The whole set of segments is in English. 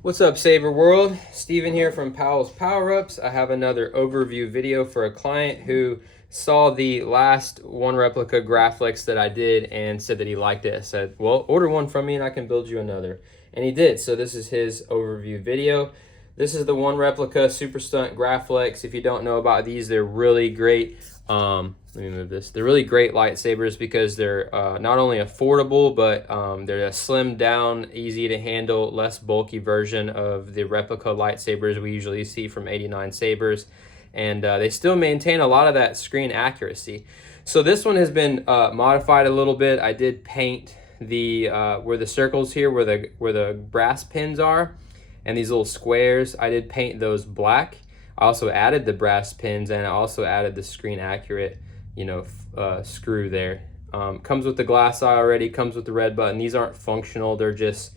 What's up, Saber World? Steven here from Powell's Power Ups. I have another overview video for a client who saw the last one replica Graflex that I did and said that he liked it. I said, well, order one from me and I can build you another. And he did. So this is his overview video. This is the one replica Super Stunt Graflex. If you don't know about these, they're really great. Let me move this. They're really great lightsabers because they're not only affordable, but they're a slimmed down, easy to handle, less bulky version of the replica lightsabers we usually see from 89 Sabers. And they still maintain a lot of that screen accuracy. So this one has been modified a little bit. I did paint the where the circles here, where the brass pins are, and these little squares. I did paint those black. I also added the brass pins, and I also added the screen accurate, screw there. Comes with the glass eye already, comes with the red button. These aren't functional, they're just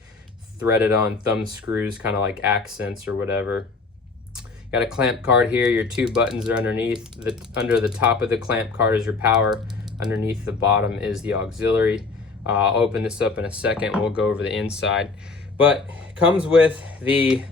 threaded on thumb screws, kind of like accents or whatever. Got a clamp card here. Your two buttons are underneath. Under the top of the clamp card is your power. Underneath the bottom is the auxiliary. I'll open this up in a second. We'll go over the inside. But comes with the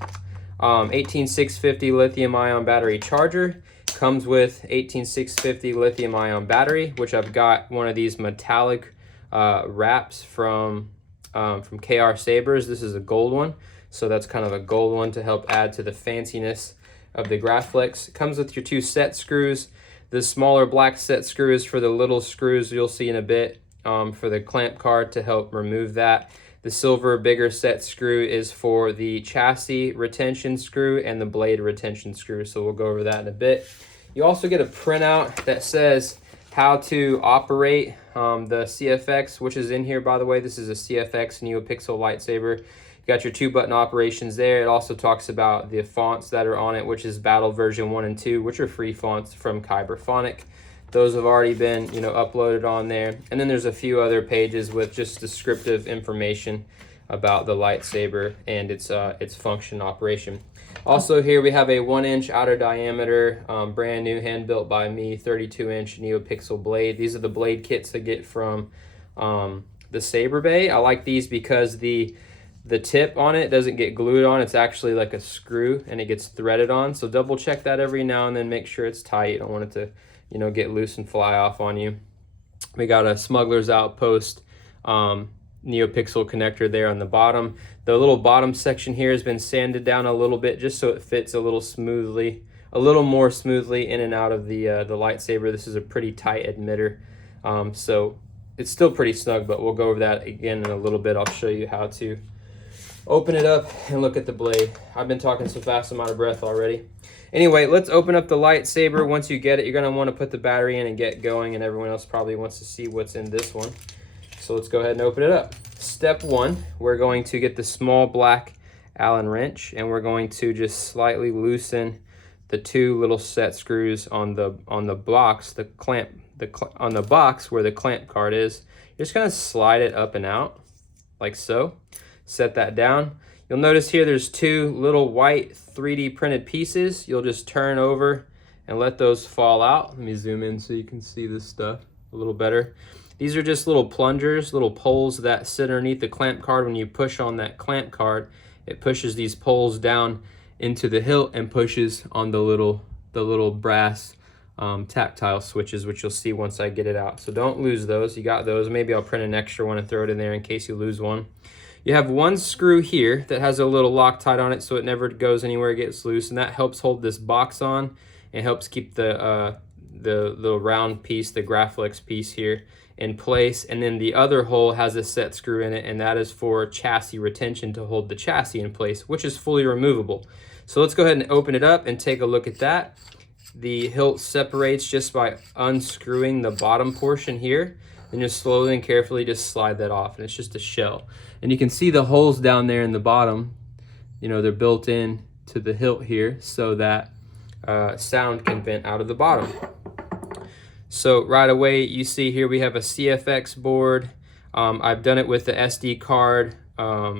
18650 lithium ion battery charger. Comes with 18650 lithium ion battery, which I've got one of these metallic wraps from KR Sabers. This is a gold one, so that's kind of a gold one to help add to the fanciness of the Graflex. Comes with your two set screws. The smaller black set screw is for the little screws you'll see in a bit, for the clamp card to help remove that. The silver bigger set screw is for the chassis retention screw and the blade retention screw, so we'll go over that in a bit. You also get a printout that says how to operate the CFX, which is in here, by the way. This is a CFX NeoPixel lightsaber. You got your 2-button operations there. It also talks about the fonts that are on it, which is Battle version 1 and 2, which are free fonts from Kyberphonic. Those have already been, uploaded on there. And then there's a few other pages with just descriptive information about the lightsaber and its function operation. Also here we have a 1-inch outer diameter, brand new, hand built by me, 32-inch NeoPixel blade. These are the blade kits I get from the Saber Bay. I like these because the tip on it doesn't get glued on. It's actually like a screw and it gets threaded on. So double check that every now and then. Make sure it's tight. You don't want it to get loose and fly off on you. We got a Smuggler's Outpost NeoPixel connector there on the bottom. The little bottom section here has been sanded down a little bit just so it fits a little more smoothly in and out of the lightsaber. This is a pretty tight emitter, so it's still pretty snug, but we'll go over that again in a little bit. I'll show you how to open it up and look at the blade. I've been talking so fast I'm out of breath already. Anyway, let's open up the lightsaber. Once you get it, you're going to want to put the battery in and get going, and everyone else probably wants to see what's in this one. So let's go ahead and open it up. Step 1, we're going to get the small black Allen wrench, and we're going to just slightly loosen the two little set screws on the box, on the box where the clamp card is. You're just going to slide it up and out like so. Set that down. You'll notice here there's two little white 3D printed pieces. You'll just turn over and let those fall out. Let me zoom in so you can see this stuff a little better. These are just little plungers, little poles that sit underneath the clamp card. When you push on that clamp card, it pushes these poles down into the hilt and pushes on the little brass tactile switches, which you'll see once I get it out. So don't lose those. You got those. Maybe I'll print an extra one and throw it in there in case you lose one. You have one screw here that has a little Loctite on it so it never goes anywhere, gets loose, and that helps hold this box on and helps keep the little round piece, the Graflex piece here, in place. And then the other hole has a set screw in it, and that is for chassis retention to hold the chassis in place, which is fully removable. So let's go ahead and open it up and take a look at that. The hilt separates just by unscrewing the bottom portion here. And just slowly and carefully just slide that off, and it's just a shell. And you can see the holes down there in the bottom, they're built in to the hilt here so that sound can vent out of the bottom. So right away you see here we have a CFX board. I've done it with the SD card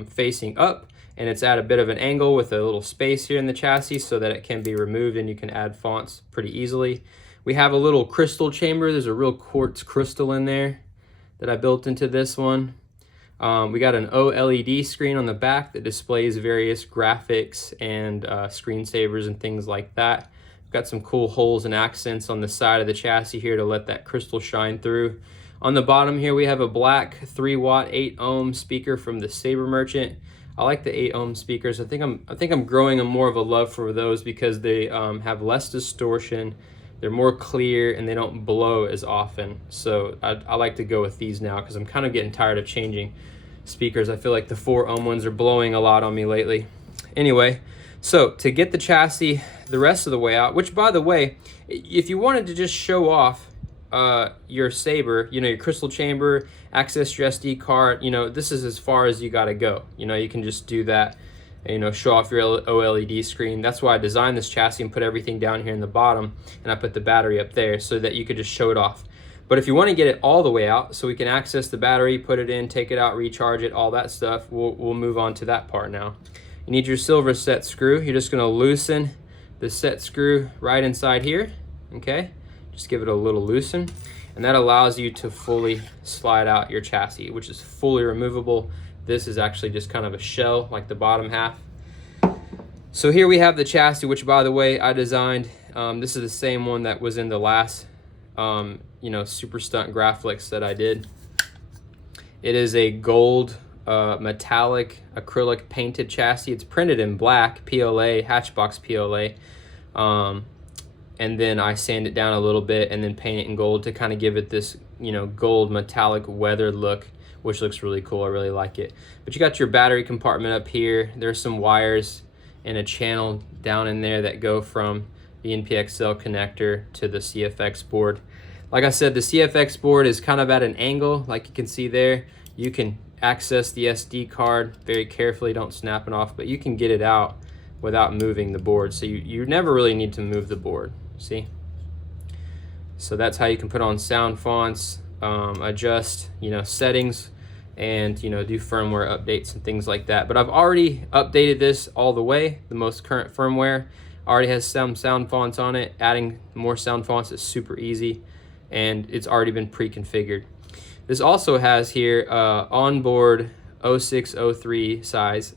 facing up, and it's at a bit of an angle with a little space here in the chassis so that it can be removed and you can add fonts pretty easily. We have a little crystal chamber. There's a real quartz crystal in there that I built into this one. We got an OLED screen on the back that displays various graphics and screensavers and things like that. We've got some cool holes and accents on the side of the chassis here to let that crystal shine through. On the bottom here we have a black 3-watt 8-ohm speaker from the Sabre Merchant. I like the 8-ohm speakers. I think I'm growing a more of a love for those because they have less distortion. They're more clear and they don't blow as often. So I like to go with these now because I'm kind of getting tired of changing speakers. I feel like the 4-ohm ones are blowing a lot on me lately. Anyway, so to get the chassis the rest of the way out, which by the way, if you wanted to just show off your Sabre, you know, your crystal chamber, access your SD card, you know, this is as far as you got to go. You know, you can just do that, you know, show off your OLED screen. That's why I designed this chassis and put everything down here in the bottom, and I put the battery up there so that you could just show it off. But if you want to get it all the way out so we can access the battery, put it in, take it out, recharge it, all that stuff, we'll move on to that part now. You need your silver set screw. You're just going to loosen the set screw right inside here, okay? Just give it a little loosen, and that allows you to fully slide out your chassis, which is fully removable. This is actually just kind of a shell, like the bottom half. So here we have the chassis, which by the way, I designed. This is the same one that was in the last you know, super stunt Graflex that I did. It is a gold metallic acrylic painted chassis. It's printed in black PLA, hatchbox PLA, and then I sand it down a little bit and then paint it in gold to kind of give it this, you know, gold metallic weathered look, which looks really cool. I really like it. But you got your battery compartment up here. There's some wires and a channel down in there that go from the NPXL connector to the CFX board. Like I said, the CFX board is kind of at an angle, like you can see there. You can access the SD card very carefully, don't snap it off, but you can get it out without moving the board. So you never really need to move the board, see? So that's how you can put on sound fonts, adjust, you know, settings, and, you know, do firmware updates and things like that. But I've already updated this all the way. The most current firmware already has some sound fonts on it. Adding more sound fonts is super easy, and it's already been pre-configured. This also has here onboard 0603 size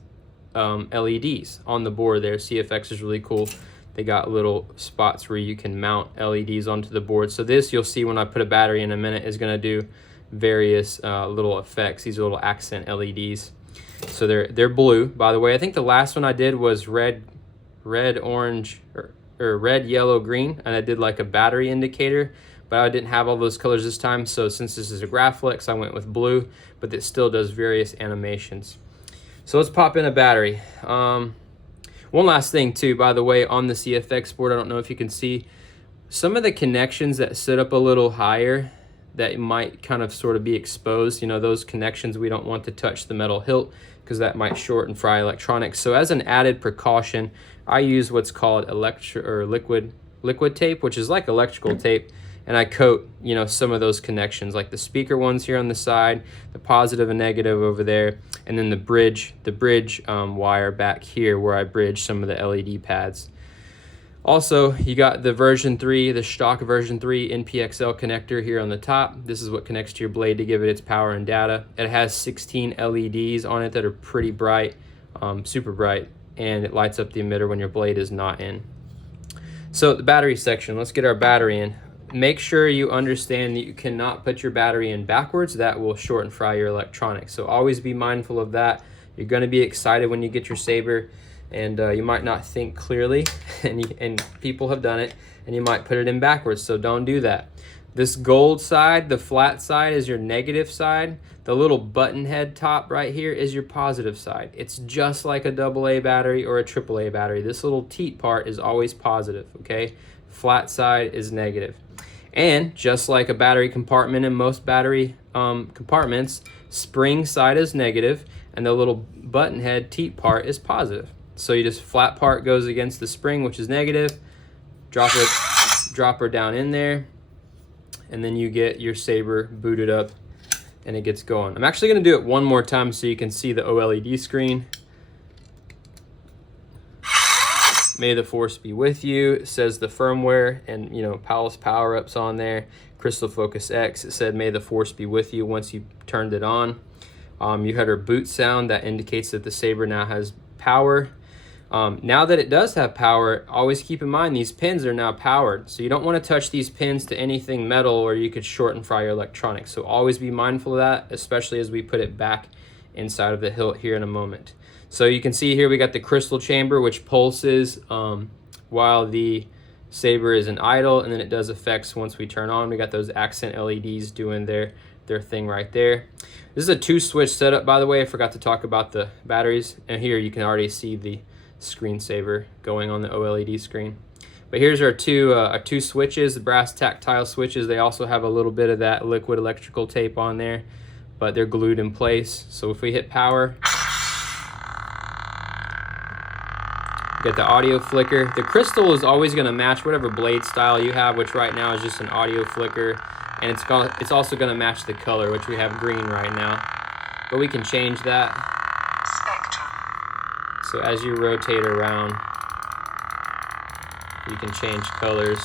LEDs on the board there. CFX is really cool. They got little spots where you can mount LEDs onto the board. So this, you'll see when I put a battery in a minute, is going to do various little effects. These are little accent LEDs. So they're blue, by the way. I think the last one I did was red, orange, or red, yellow, green, and I did like a battery indicator, but I didn't have all those colors this time. So since this is a Graflex, I went with blue, but it still does various animations. So let's pop in a battery. One last thing too, by the way, on the CFX board, I don't know if you can see some of the connections that sit up a little higher that might kind of sort of be exposed. You know, those connections, we don't want to touch the metal hilt because that might short and fry electronics. So as an added precaution, I use what's called liquid tape, which is like electrical tape, and I coat, you know, some of those connections, like the speaker ones here on the side, the positive and negative over there, and then the bridge wire back here where I bridge some of the LED pads. Also, you got the version 3, the stock version 3 NPXL connector here on the top. This is what connects to your blade to give it its power and data. It has 16 LEDs on it that are pretty bright, super bright, and it lights up the emitter when your blade is not in. So the battery section, let's get our battery in. Make sure you understand that you cannot put your battery in backwards. That will short and fry your electronics. So always be mindful of that. You're going to be excited when you get your Sabre, and you might not think clearly, and people have done it, and you might put it in backwards. So don't do that. This gold side, the flat side, is your negative side. The little button head top right here is your positive side. It's just like a AA battery or a AAA battery. This little teat part is always positive, okay? Flat side is negative. And just like a battery compartment in most battery compartments, spring side is negative and the little button head teat part is positive. So you just, flat part goes against the spring, which is negative, drop her down in there, and then you get your Sabre booted up and it gets going. I'm actually going to do it one more time so you can see the OLED screen. May the force be with you. It says the firmware and, you know, Powell's Power Ups on there. Crystal Focus X, it said may the force be with you once you turned it on. You heard our boot sound that indicates that the saber now has power. Now that it does have power, always keep in mind these pins are now powered. So you don't want to touch these pins to anything metal or you could short and fry your electronics. So always be mindful of that, especially as we put it back inside of the hilt here in a moment. So you can see here we got the crystal chamber, which pulses while the saber is in idle, and then it does effects once we turn on. We got those accent LEDs doing their thing right there. This is a 2-switch setup, by the way. I forgot to talk about the batteries. And here you can already see the screensaver going on the OLED screen. But here's our two switches, the brass tactile switches. They also have a little bit of that liquid electrical tape on there, but they're glued in place. So if we hit power, get the audio flicker. The crystal is always going to match whatever blade style you have, which right now is just an audio flicker, and it's also going to match the color, which we have green right now, but we can change that. So as you rotate around, you can change colors.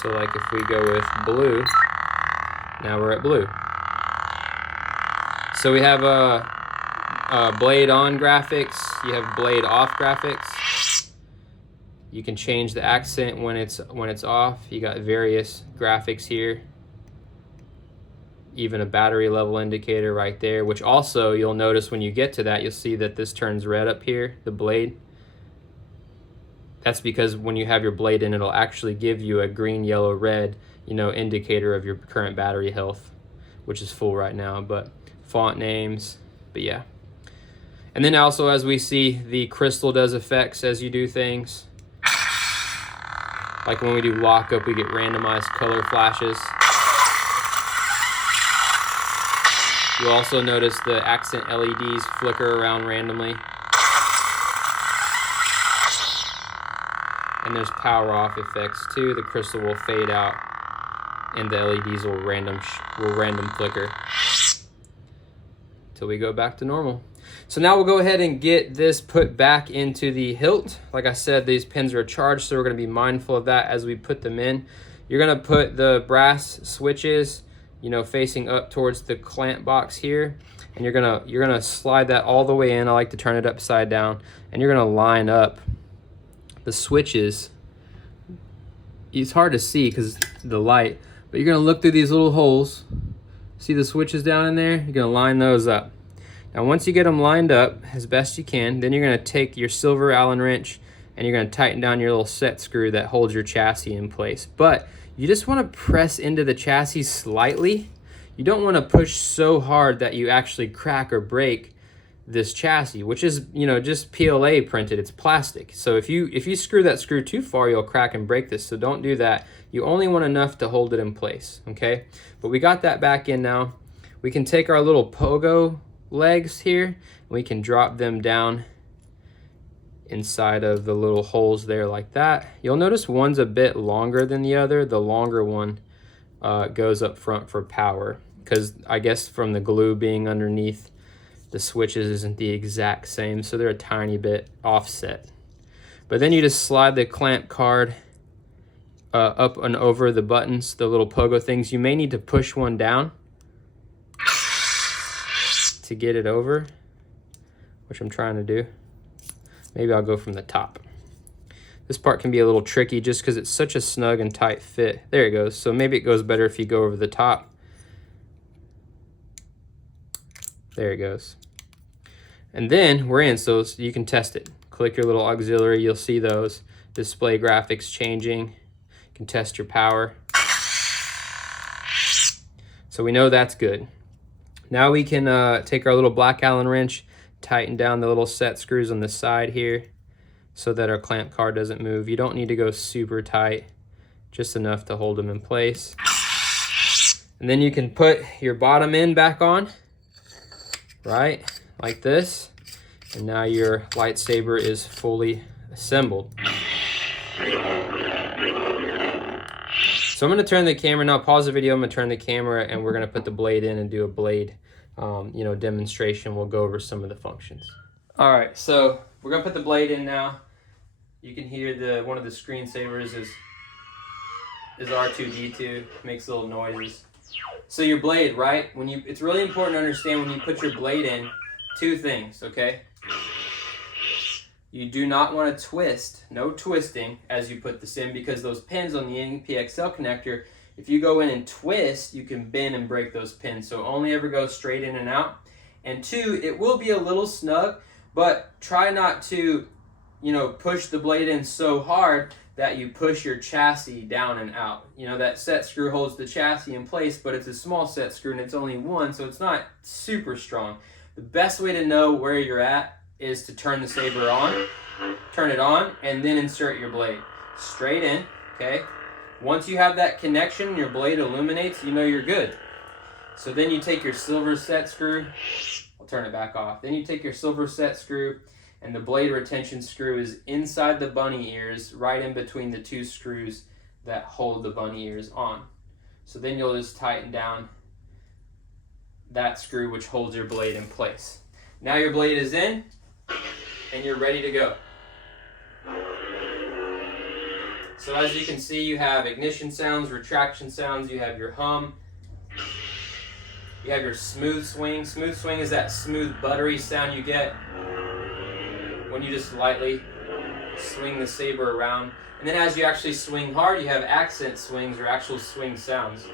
So like if we go with blue, now we're at blue. So we have a blade on graphics, you have blade off graphics. You can change the accent when it's off. You got various graphics here. Even a battery level indicator right there, which also you'll notice when you get to that, you'll see that this turns red up here, the blade. That's because when you have your blade in, it'll actually give you a green, yellow, red, indicator of your current battery health, which is full right now, but font names, but yeah. And then also, as we see, the crystal does effects as you do things. Like when we do lockup, we get randomized color flashes. You'll also notice the accent LEDs flicker around randomly. And there's power off effects too. The crystal will fade out and the LEDs will random flicker till we go back to normal. So now we'll go ahead and get this put back into the hilt. Like I said, these pins are charged, so we're going to be mindful of that as we put them in. You're going to put the brass switches facing up towards the clamp box here, and you're gonna slide that all the way in. I like to turn it upside down, and you're gonna line up the switches. It's hard to see because the light, but you're gonna look through these little holes. See the switches down in there? You're gonna line those up. Now once you get them lined up as best you can, then you're gonna take your silver Allen wrench and you're gonna tighten down your little set screw that holds your chassis in place. But you just want to press into the chassis slightly. You don't want to push so hard that you actually crack or break this chassis, which is, just PLA printed. It's plastic. So if you screw that screw too far, you'll crack and break this. So don't do that. You only want enough to hold it in place, okay? But we got that back in now. We can take our little pogo legs here, and we can drop them down inside of the little holes there like that. You'll notice one's a bit longer than the other. The longer one goes up front for power, because I guess from the glue being underneath the switches isn't the exact same, so they're a tiny bit offset. But then you just slide the clamp card up and over the buttons, the little pogo things. You may need to push one down to get it over, which I'm trying to do. Maybe I'll go from the top. This part can be a little tricky just because it's such a snug and tight fit. There it goes. So maybe it goes better if you go over the top. There it goes. And then we're in, so you can test it. Click your little auxiliary, you'll see those display graphics changing. You can test your power. So we know that's good. Now we can take our little black Allen wrench, tighten down the little set screws on the side here so that our clamp card doesn't move. You don't need to go super tight, just enough to hold them in place. And then you can put your bottom end back on, right, like this. And now your lightsaber is fully assembled. So I'm gonna turn the camera now, pause the video, I'm gonna turn the camera and we're gonna put the blade in and do a blade demonstration. We'll go over some of the functions. All right, so we're gonna put the blade in now. You can hear one of the screensavers is R2-D2, makes little noises. So your blade, right? It's really important to understand when you put your blade in, two things, okay? You do not want to twist, no twisting as you put this in, because those pins on the NPXL connector, if you go in and twist, you can bend and break those pins. So only ever go straight in and out. And two, it will be a little snug, but try not to, push the blade in so hard that you push your chassis down and out. That set screw holds the chassis in place, but it's a small set screw and it's only one, so it's not super strong. The best way to know where you're at is to turn the saber on, turn it on, and then insert your blade. Straight in, okay? Once you have that connection, your blade illuminates, you're good. So then you take your silver set screw, I'll turn it back off. Then you take your silver set screw, and the blade retention screw is inside the bunny ears, right in between the two screws that hold the bunny ears on. So then you'll just tighten down that screw which holds your blade in place. Now your blade is in, and you're ready to go. So as you can see, you have ignition sounds, retraction sounds, you have your hum, you have your smooth swing. Smooth swing is that smooth buttery sound you get when you just lightly swing the saber around. And then as you actually swing hard, you have accent swings or actual swing sounds.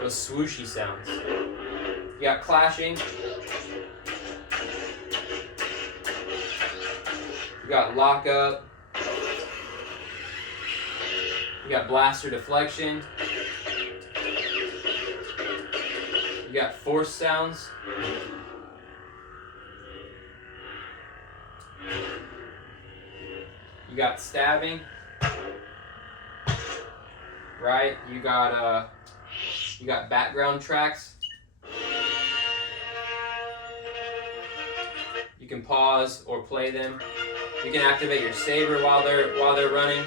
Those swooshy sounds. You got clashing. You got lockup. You got blaster deflection. You got force sounds. You got stabbing. Right? You got background tracks. You can pause or play them. You can activate your saber while they're running.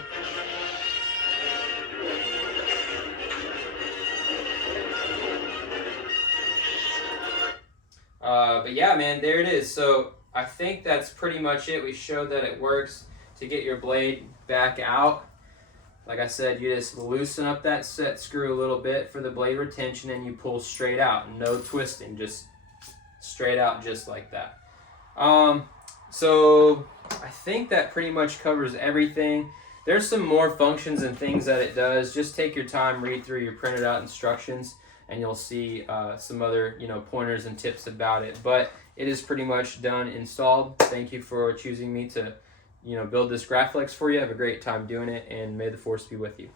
But yeah, man, there it is. So I think that's pretty much it. We showed that it works to get your blade back out. Like I said, you just loosen up that set screw a little bit for the blade retention and you pull straight out. No twisting, just straight out just like that. So I think that pretty much covers everything. There's some more functions and things that it does. Just take your time, read through your printed out instructions, and you'll see some other pointers and tips about it. But it is pretty much done, installed. Thank you for choosing me to build this Graflex for you. Have a great time doing it, and may the force be with you.